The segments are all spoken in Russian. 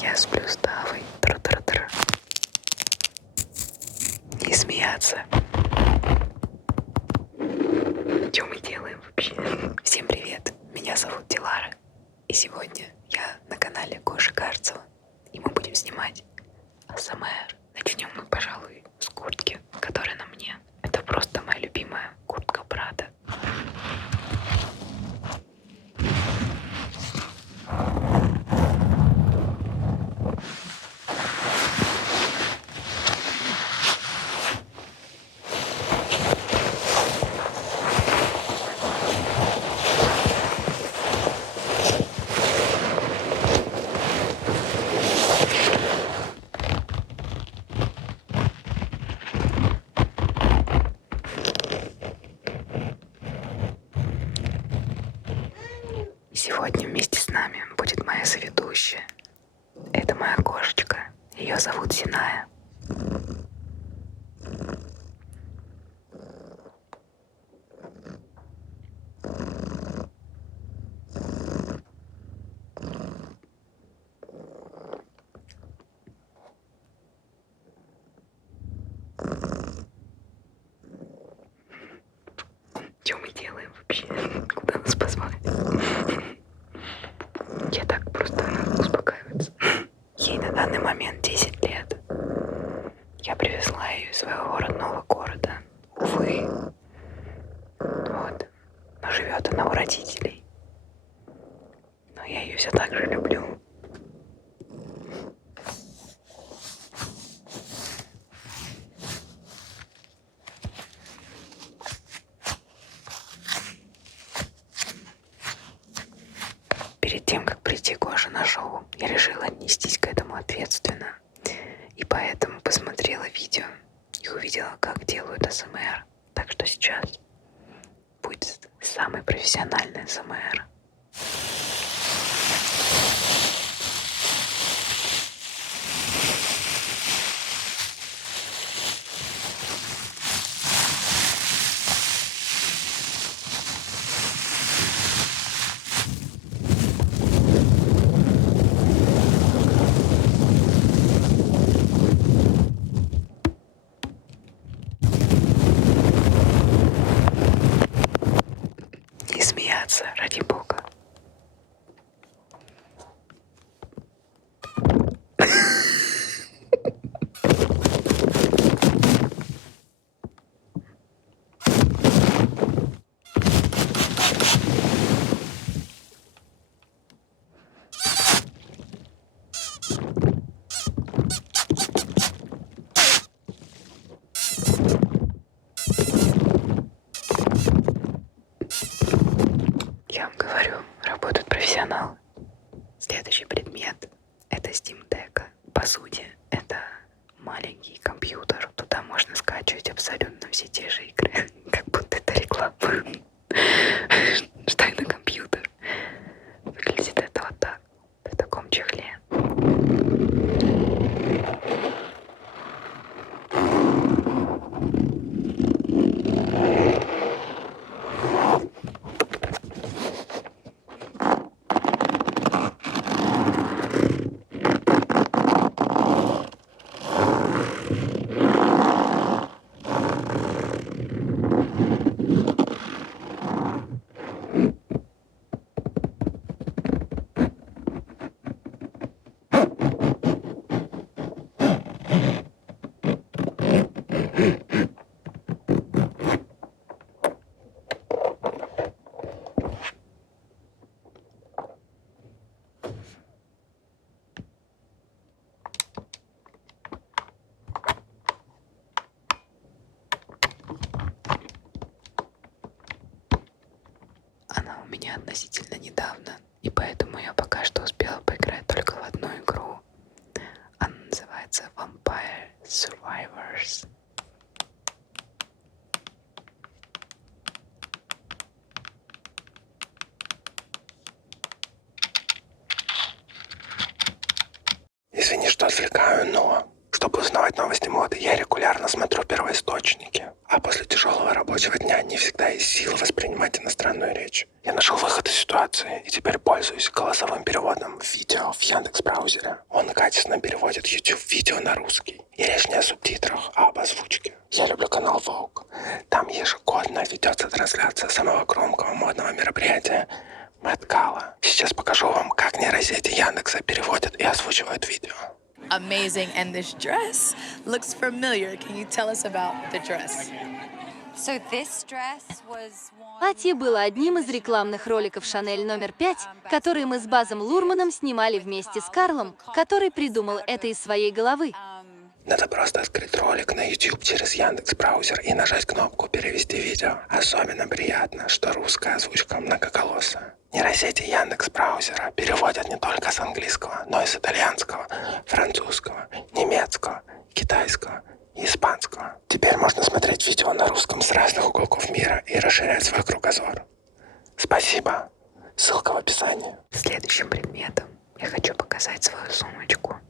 Я сплю с Давой. Тра-тра-тра. И смеяться. Что мы делаем вообще? Всем привет, меня зовут Дилара. И сегодня я на канале Гоши Карцева. И мы будем снимать АСМР. Начнем мы, пожалуй, с куртки, которая на мне. Это просто моя любимая куртка Прада. Сегодня вместе с нами будет моя соведущая. Это моя кошечка. Ее зовут Синая. Что мы делаем вообще? Куда нас позвали? Я так просто успокаиваться. Ей на данный момент 10 лет. Я привезла ее из своего родного города. Увы. Вот. Но живет она у родителей. Но я ее все так же люблю. Перед тем, как прийти к Гоше на шоу, я решила отнестись к этому ответственно. И поэтому посмотрела видео и увидела, как делают АСМР. Так что сейчас будет самый профессиональный АСМР. И смеяться, ради бога. Я вам говорю, работают профессионалы. Следующий предмет — это Steam Deck. По сути, это маленький компьютер. Туда можно скачивать абсолютно все те же игры, как будто это реклама. Что это компьютер? Выглядит это вот так, в таком чехле. Она у меня относительно недавно, и поэтому я пока что успела поиграть только в одну игру. Она называется Vampire Survivors. Извини, что отвлекаю, но Чтобы узнавать новости моды, я регулярно смотрю первоисточники. А после тяжелого рабочего дня не всегда есть силы воспринимать иностранную речь. Я нашел выход из ситуации и теперь пользуюсь голосовым переводом видео в Яндекс.Браузере. Он качественно переводит YouTube-видео на русский. И речь не о субтитрах, а об озвучке. Я люблю канал Vogue. Там ежегодно ведется трансляция самого громкого модного мероприятия Met Gala. Сейчас покажу вам, как нейросети Яндекса переводят и озвучивают видео. Amazing, and this dress looks familiar. Can you tell us about the dress? Платье было одним из рекламных роликов Шанель номер 5, который мы с Базом Лурманом снимали вместе с Карлом, который придумал это из своей головы. Надо просто открыть ролик на YouTube через Яндекс.Браузер и нажать кнопку «Перевести видео». Особенно приятно, что русская озвучка многоголосая. Нейросети Яндекс.Браузера переводят не только с английского, но и с итальянского, французского, немецкого, китайского и испанского. Теперь можно смотреть видео на русском с разных уголков мира и расширять свой кругозор. Спасибо. Ссылка в описании. Следующим предметом я хочу показать свою сумочку.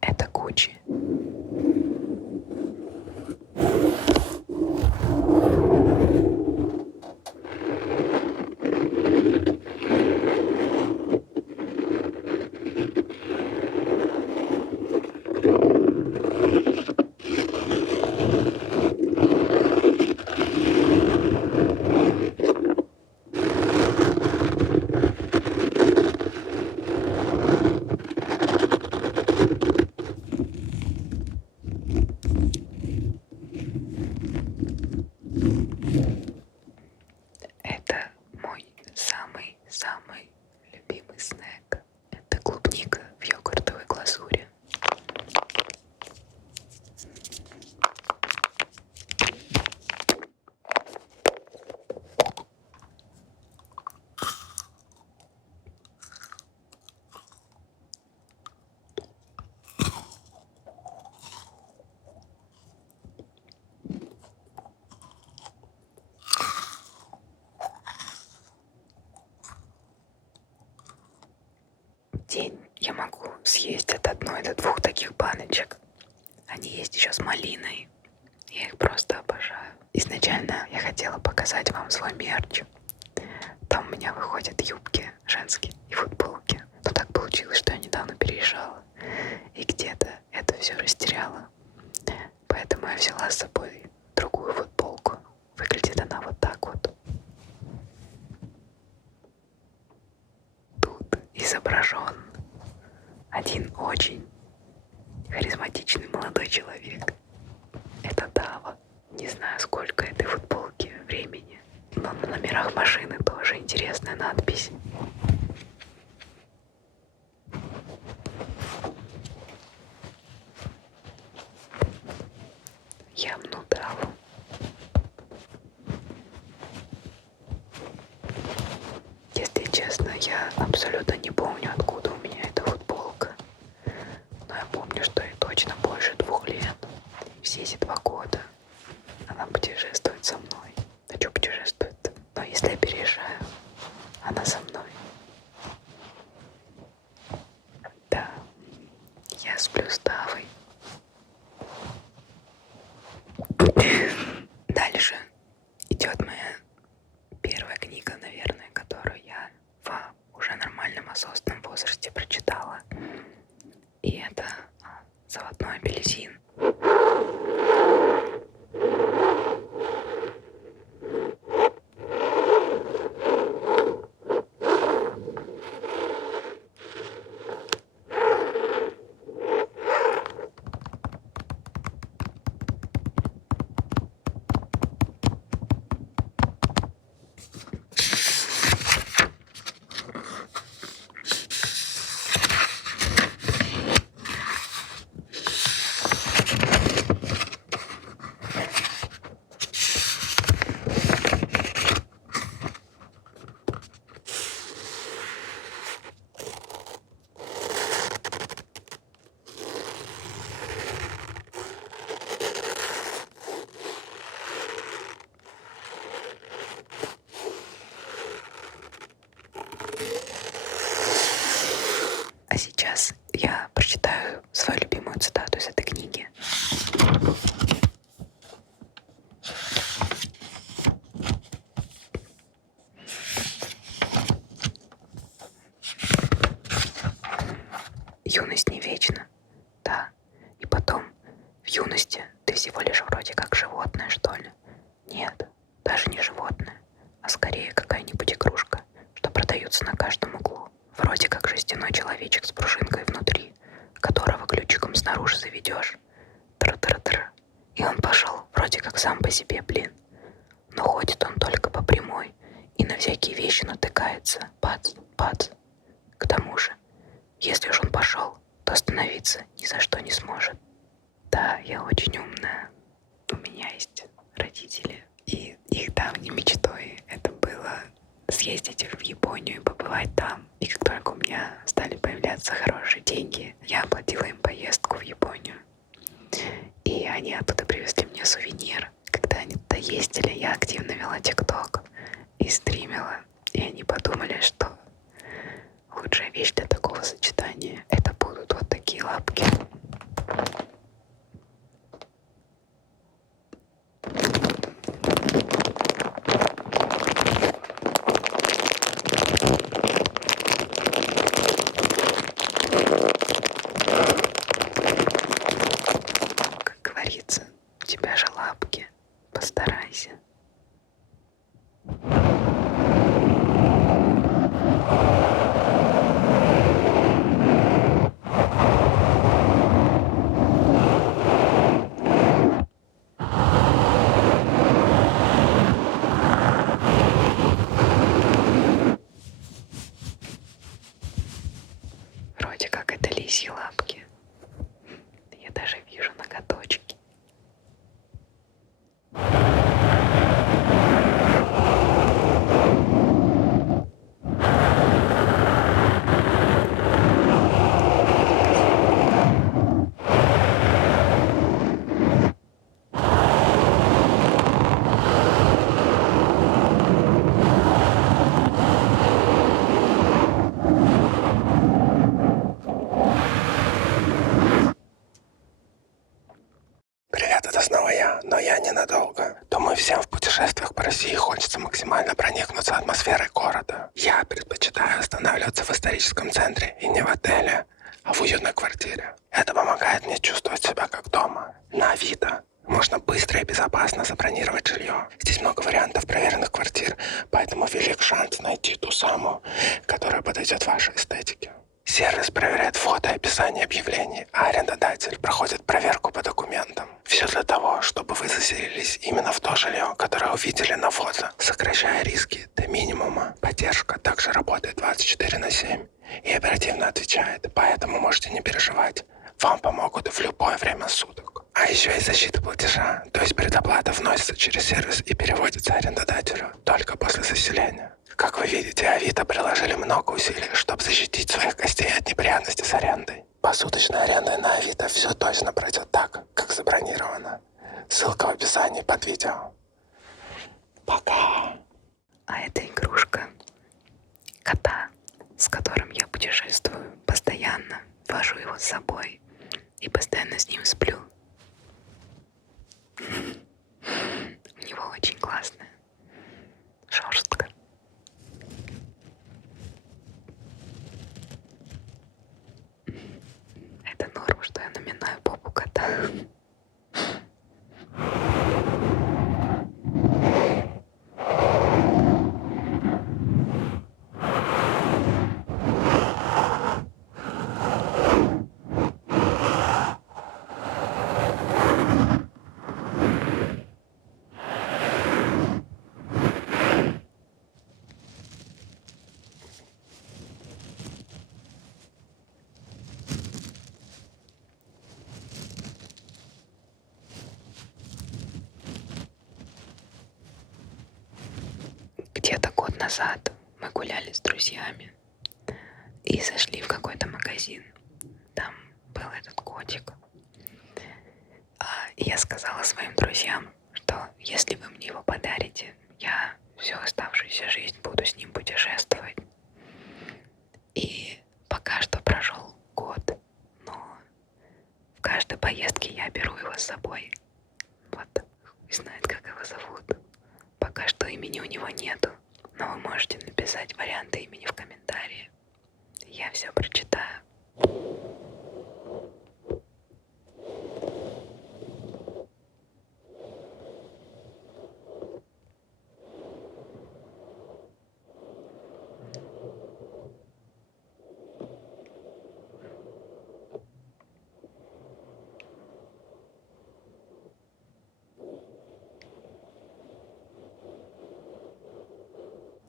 Это Gucci. Это мой самый-самый любимый снэк. Это клубника в йогуртовой глазури. В день я могу съесть от 1 до 2 таких баночек. Они есть еще с малиной. Я их просто обожаю. Изначально я хотела показать вам свой мерч. Там у меня выходят юбки женские и футболки. Но так получилось, что я недавно переезжала. И где-то это все растеряла. Поэтому я взяла с собой другую футболку. Выглядит она вот так вот. Тут изображен один очень харизматичный молодой человек. Это Дава. Не знаю, сколько этой футболке времени, но на номерах машины тоже интересная надпись. Я мну Даву. Если честно, я абсолютно не помню, откуда у меня эта футболка. Но я помню, что ей точно больше 2 лет. Все эти 2 года она путешествует со мной. А что путешествует? Но если я переезжаю, она со мной. Да, я сплю с Давой. Дальше идет моя первая книга, наверное, которую я в уже нормальном осознанном возрасте А сейчас я прочитаю свою любимую цитату из этой книги. Юность не вечна, да. И потом, в юности ты всего лишь вроде как животное, что ли? Нет, даже не животное, а скорее какая-нибудь игрушка, что продается на каждом углу. Вроде как жестяной человечек с пружинкой внутри, которого ключиком снаружи заведешь. Тр-тр-тр. И он пошел, вроде как сам по себе, блин. Но ходит он только по прямой и на всякие вещи натыкается. Пац, пац. К тому же, если уж он пошел, то остановиться ни за что не сможет. Да, я очень умная. У меня есть родители. И их давней мечтой это было съездить в Японию и побывать там. И как только у меня стали появляться хорошие деньги, я оплатила им поездку в Японию. И они оттуда привезли мне сувенир. Когда они туда ездили, я активно вела ТикТок и стримила. И они подумали, что лучшая вещь для такого сочетания — это будут вот такие лапки. Как говорится, у тебя же лапки, постарайся. Вроде как это лисьи лапки. Я даже вижу ноготочки. Привет, это снова я, но я ненадолго. Думаю, всем в путешествиях по России хочется максимально проникнуться атмосферой города. Я предпочитаю останавливаться в историческом центре и не в отеле, а в уютной квартире. Это помогает мне чувствовать себя как дома. На Авито можно быстро и безопасно забронировать жилье. Здесь много вариантов проверенных квартир, поэтому велик шанс найти ту самую, которая подойдет вашей эстетике. Сервис проверяет фото и описание объявлений, а арендодатель проходит проверку по документам. Все для того, чтобы вы заселились именно в то жилье, которое увидели на фото, сокращая риски до минимума. Поддержка также работает 24/7 и оперативно отвечает, поэтому можете не переживать. Вам помогут в любое время суток. А еще есть защита платежа, то есть предоплата вносится через сервис и переводится арендодателю только после заселения. Как вы видите, Авито приложили много усилий, чтобы защитить своих гостей от неприятностей с арендой. Посуточной арендой на Авито все точно пройдет так, как забронировано. Ссылка в описании под видео. Пока. А это игрушка кота, с которым я путешествую постоянно, вожу его с собой и постоянно с ним сплю. У него очень классная шерстка. Это норм, что я наминаю попу кота. Где-то год назад мы гуляли с друзьями и зашли в какой-то магазин. Там был этот котик. И я сказала своим друзьям, что если вы мне его подарите, я всю оставшуюся жизнь буду с ним путешествовать. И пока что прошел с собой. Вот, хуй знает, как его зовут. Пока что имени у него нету, но вы можете написать варианты имени в комментарии. Я все прочитаю.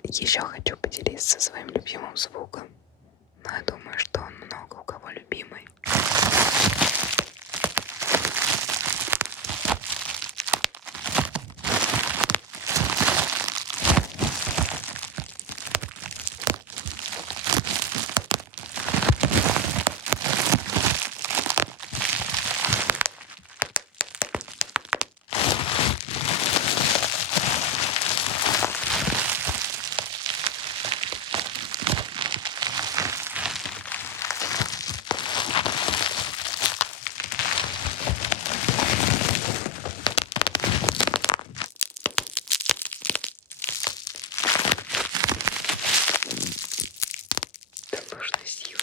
Еще хочу поделиться своим любимым звуком, но я думаю, что он много у кого любимый. Да нужно силы.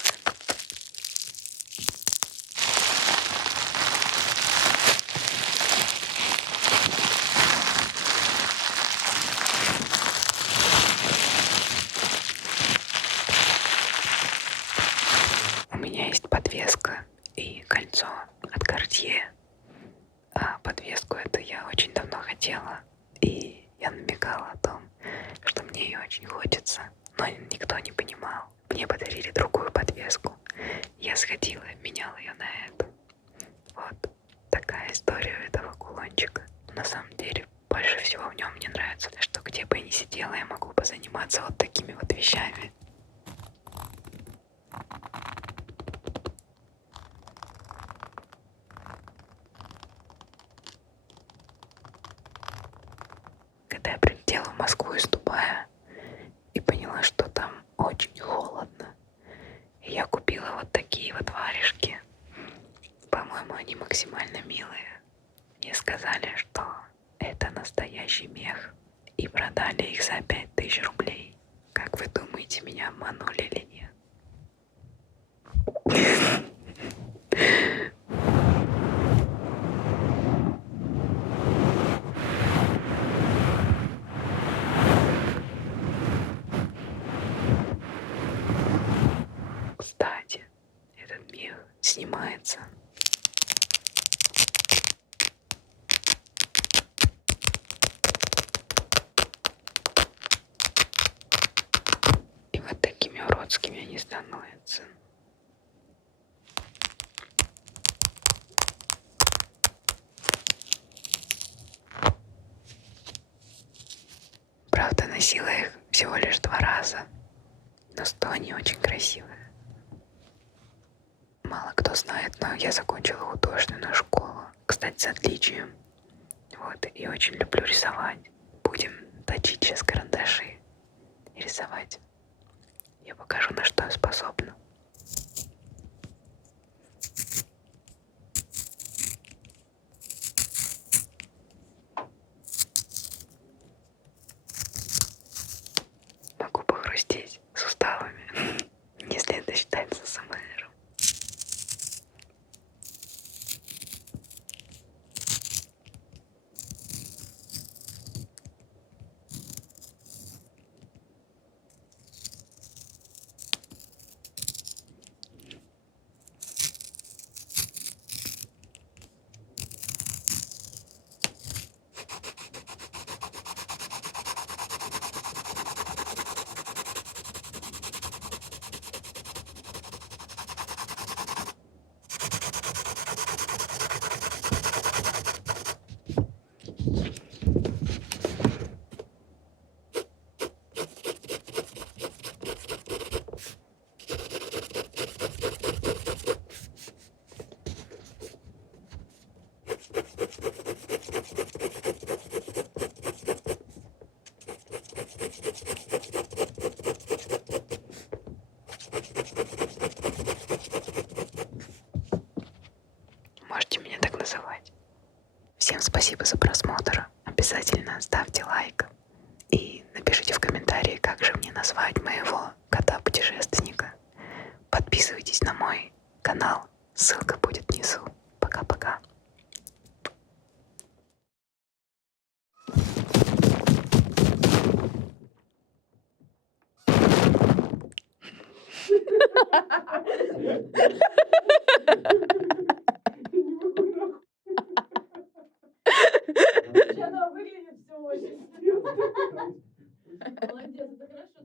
У меня есть подвеска и кольцо от Cartier. А подвеску эту я очень давно хотела. И я намекала о том, что мне ее очень хочется. Но никто не понимал. Мне подарили другую подвеску. Я сходила и обменяла ее на эту. Вот такая история у этого кулончика. На самом деле, больше всего в нем мне нравится, что где бы я ни сидела, я могу позаниматься вот такими вот вещами. Когда я прилетела в Москву из Дубая и поняла, что там очень холодно, и я купила вот такие вот варежки. По-моему, они максимально милые. Мне сказали, что это настоящий мех, и продали их за 5000 рублей. Как вы думаете, меня обманули или нет? Кстати, этот мех снимается. И вот такими уродскими они становятся. Правда, носила их всего лишь 2 раза, но 100 они очень красивые. Мало кто знает, но я закончила художественную школу. Кстати, с отличием. Вот, и очень люблю рисовать. Будем точить сейчас карандаши и рисовать. Я покажу, на что я способна. Могу похрустеть суставами, если это считается АСМРом. канал. Ссылка будет внизу. Пока-пока. Она выглядит все очень Молодец, это хорошо.